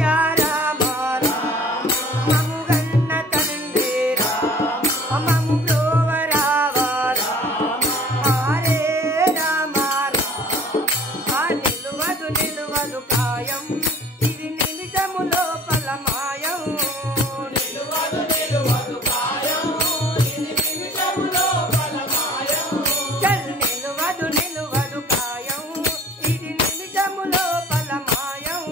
Yeah Rama మము గన్న తండ్రి మము బ్రోవరావా హరే రామ నిలువదు నిలువదు కాయం ఇది నిమిషము లోపల మాయం నిలువదు నిలువదు కాయం ఇది నిమిషము లోపల మాయం నిలువదు నిలువదు కాయం ఇది నిమిషము లోపల మాయం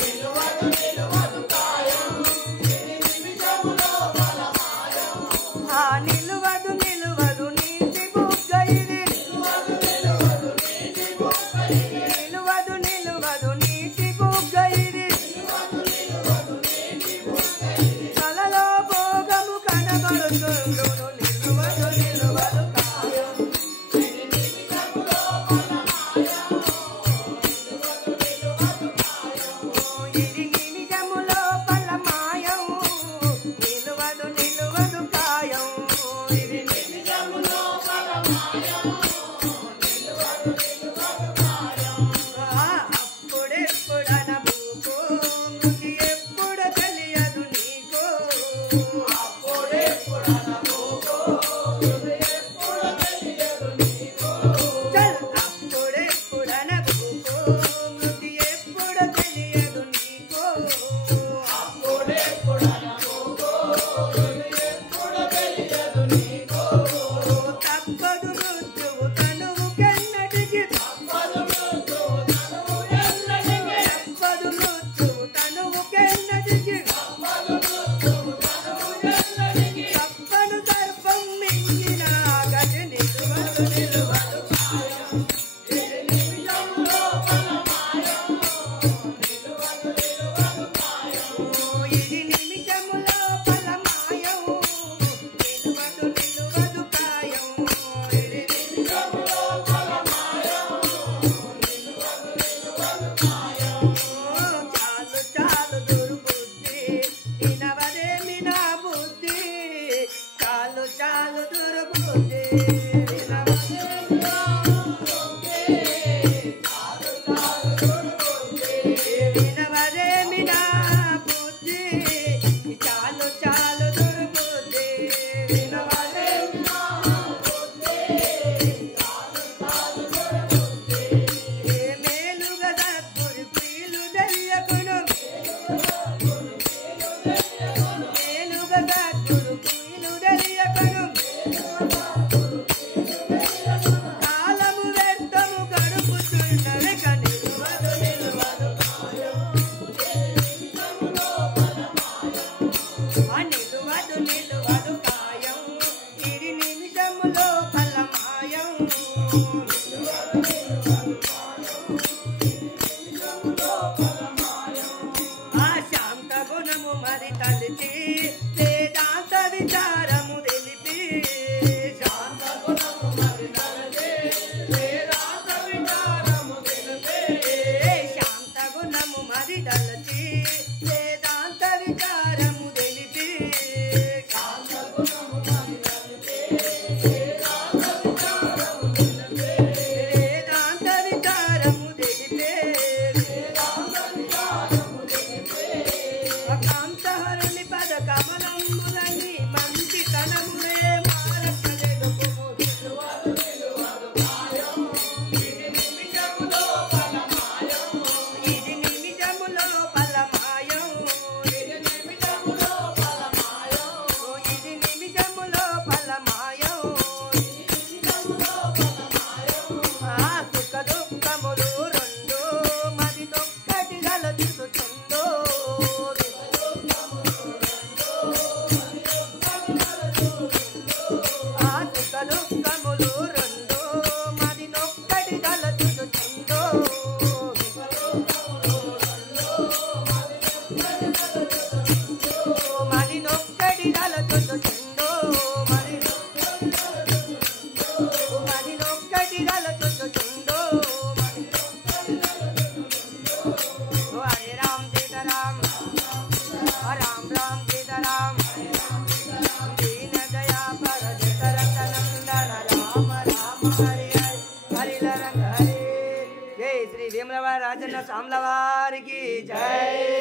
నిలువదు నిలువదు కాయం ఇది నిమిషము లోపల మాయం నిలువదు నిలువదు నీటి బుగ్గ ఇది నిలువదు నిలువదు నీటి బుగ్గ ఇది నిలువదు నిలువదు నీటి బుగ్గ ఇది నిలువదు నీటి బుగ్గ ఇది కలలో భోగము కనబడుతుండును నిలువదు నిలువదు కాయం ఇది నిమిషము లోపల మాయం నిలువదు నిలువదు కాయం ఇది నిమిషము లోపల మాయం నిలువదు నిలువదు కాయం ఇది నిమిషము లోపల మాయం నిలువదు నిలువదు కాయం అప్పుడెప్పుడనబూకో మృతి ఎప్పుడు తెలియదు నీకో అప్పుడెప్పుడనబూకో మృతి ఎప్పుడు తెలియదు నీకో అప్పుడెప్పుడనబూకో మృతి ఎప్పుడు తెలియదు నీకో అప్పుడెప్పుడనబూకో మృతి ఎప్పుడు తెలియదు నీకో తప్పదు మృత్యువు తనువు కెన్నటికి తప్పదు మృత్యువు తనువు కెన్నటికి తప్పదు మృత్యువు తనువు కెన్నటికి తప్పదు మృత్యువు తనువు కెన్నటికి తప్పను సర్పం మింగిన గతి నిలువదు నిలువదు కాయం ఇది నిమిషము లోపల మాయం నిలువదు నిలువదు కాయం ఇది నిమిషము లోపల మాయం నిలువదు నిలువదు కాయం ఇది నిమిషము లోపల మాయం నిలువదు నిలువదు కాయం చాలు చాలు దుర్బుద్ధి వినవదేమి నా బుద్ధి చాలు చాలు దుర్బుద్ధి వినవదేమి నా బుద్ధి చాలు చాలు దుర్బుద్ధి వినవదేమి నా బుద్ధి చాలు చాలు దుర్బుద్ధి వినవదేమి నా బుద్ధి చాలు చాలు దుర్బుద్ధి మేలుగా సద్గురు ప్రియులు తెలియకును మేలుగా సద్గురు ప్రియులు తెలియకును కాలము వ్యర్థము గడుపుతున్నవి నిలువదు నిలువదు కాయం నిలువదు నిలువదు కాయం ఇది నిమిషము లోపల మాయం నిలువదు నిలువదు కాయం నిమిషము లోపల మాయం శాంత గుణము మరి తలిచి వేదాంత విచారము తెలిపి శాంత గుణము మరి తలిచి వేదాంత విచారము తెలిపి శాంత గుణము మరి తలచి వేదాంత విచారము తెలిపి శాంత గుణము మరి తలిచి వేదాంత విచారము తెలిపి వేదాంత విచారము తెలిపి వేదాంత విచారము తెలిపి కాంతహరుని పద కమలములని మంచి తనములే మారపలెగుము నిలువదు నిలువదు కాయం ఇది నిమిషము లోపల మాయం ఇది నిమిషము లోపల మాయం ఇది నిమిషము లోపల మాయం ఇది నిమిషము లోపల మాయం ఇది నిమిషము లోపల మాయం సుఖ దుఃఖములు రెండు మరి నొక్కటి గలచుచుందో సుఖ దుఃఖములు రెండు మరి నొక్కటి గలచుచుందో మరి నొక్కటి గలచుచుందో మరి నొక్కటి గలచుచుందో హరే రామ్ సీతారాం రామ్ రామ్ సీతారాం దీన దయా పర జగరతనందన రామ రామ హరి హరి హరి రంగ హరి జై శ్రీ వేములవాడ రాజన్న సామ్లవారికి జై.